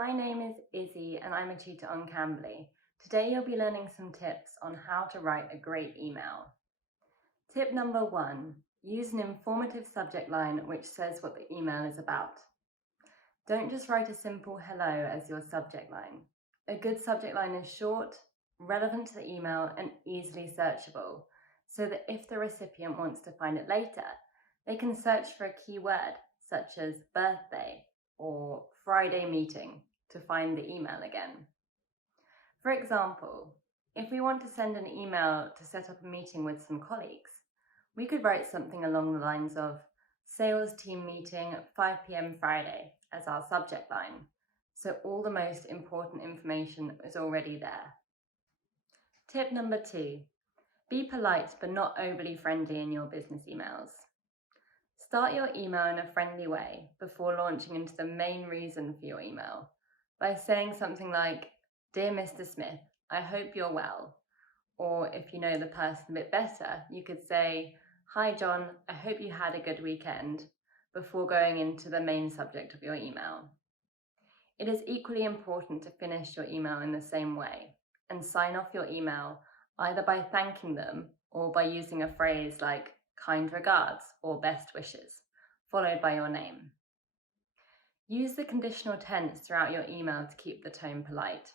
my name is Izzy and I'm a tutor on Cambly. Today you'll be learning some tips on how to write a great email. Tip number 1, use an informative subject line which says what the email is about. Don't just write a simple hello as your subject line. A good subject line is short, relevant to the email and easily searchable, so that if the recipient wants to find it later, they can search for a keyword such as birthday or Friday meeting to find the email again. For example, if we want to send an email to set up a meeting with some colleagues, we could write something along the lines of sales team meeting at 5 p.m. Friday as our subject line, so all the most important information is already there. Tip number 2, be polite but not overly friendly in your business emails. Start your email in a friendly way before launching into the main reason for your email by saying something like, "Dear Mr. Smith, I hope you're well." Or if you know the person a bit better, you could say, "Hi John, I hope you had a good weekend," before going into the main subject of your email. It is equally important to finish your email in the same way and sign off your email either by thanking them or by using a phrase like kind regards or best wishes, followed by your name. Use the conditional tense throughout your email to keep the tone polite.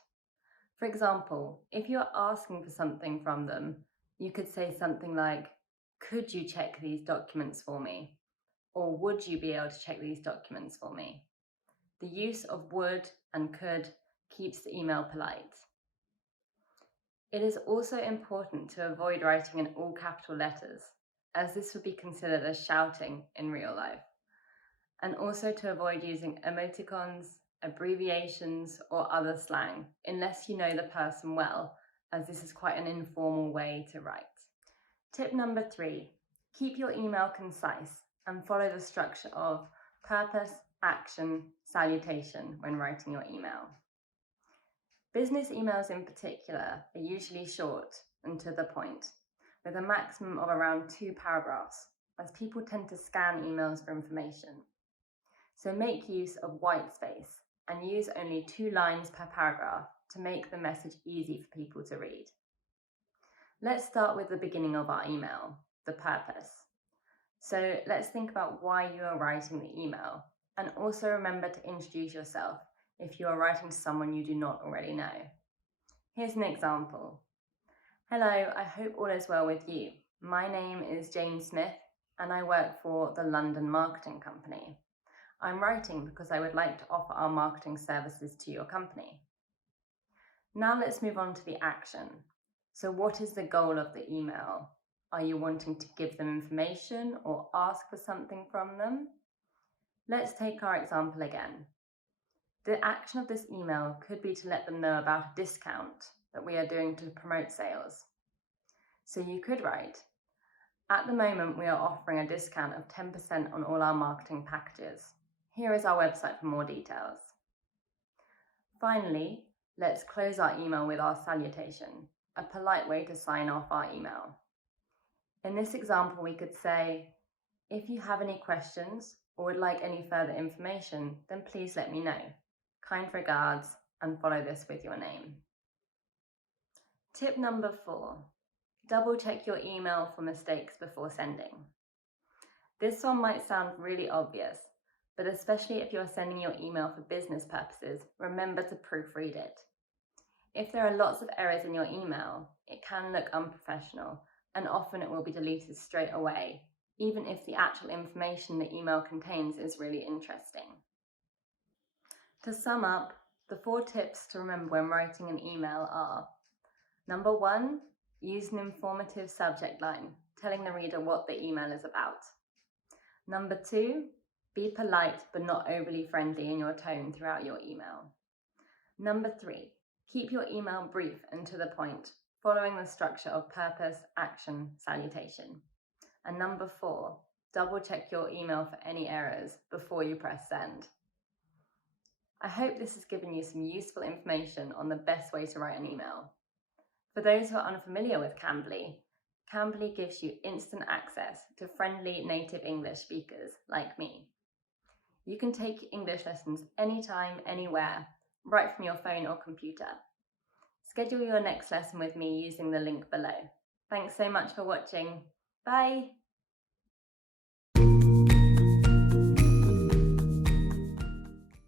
For example, if you're asking for something from them, you could say something like, "Could you check these documents for me?" Or "Would you be able to check these documents for me?" The use of would and could keeps the email polite. It is also important to avoid writing in all capital letters, as this would be considered as shouting in real life, and also to avoid using emoticons, abbreviations, or other slang, unless you know the person well, as this is quite an informal way to write. Tip number 3, keep your email concise and follow the structure of purpose, action, salutation when writing your email. Business emails in particular are usually short and to the point, with a maximum of around 2 paragraphs, as people tend to scan emails for information. So make use of white space and use only 2 lines per paragraph to make the message easy for people to read. Let's start with the beginning of our email, the purpose. So let's think about why you are writing the email, and also remember to introduce yourself if you are writing to someone you do not already know. Here's an example. "Hello, I hope all is well with you. My name is Jane Smith and I work for the London Marketing Company. I'm writing because I would like to offer our marketing services to your company." Now let's move on to the action. So what is the goal of the email? Are you wanting to give them information or ask for something from them? Let's take our example again. The action of this email could be to let them know about a discount that we are doing to promote sales. So you could write, "At the moment we are offering a discount of 10% on all our marketing packages. Here is our website for more details." Finally, let's close our email with our salutation, a polite way to sign off our email. In this example, we could say, "If you have any questions or would like any further information, then please let me know. Kind regards," and follow this with your name. Tip number 4, double check your email for mistakes before sending. This one might sound really obvious, but especially if you're sending your email for business purposes, remember to proofread it. If there are lots of errors in your email, it can look unprofessional, and often it will be deleted straight away, even if the actual information the email contains is really interesting. To sum up, the 4 tips to remember when writing an email are: number 1, use an informative subject line, telling the reader what the email is about. Number 2, be polite but not overly friendly in your tone throughout your email. Number 3, keep your email brief and to the point, following the structure of purpose, action, salutation. And number 4, double check your email for any errors before you press send. I hope this has given you some useful information on the best way to write an email. For those who are unfamiliar with Cambly, Cambly gives you instant access to friendly native English speakers like me. You can take English lessons anytime, anywhere, right from your phone or computer. Schedule your next lesson with me using the link below. Thanks so much for watching. Bye!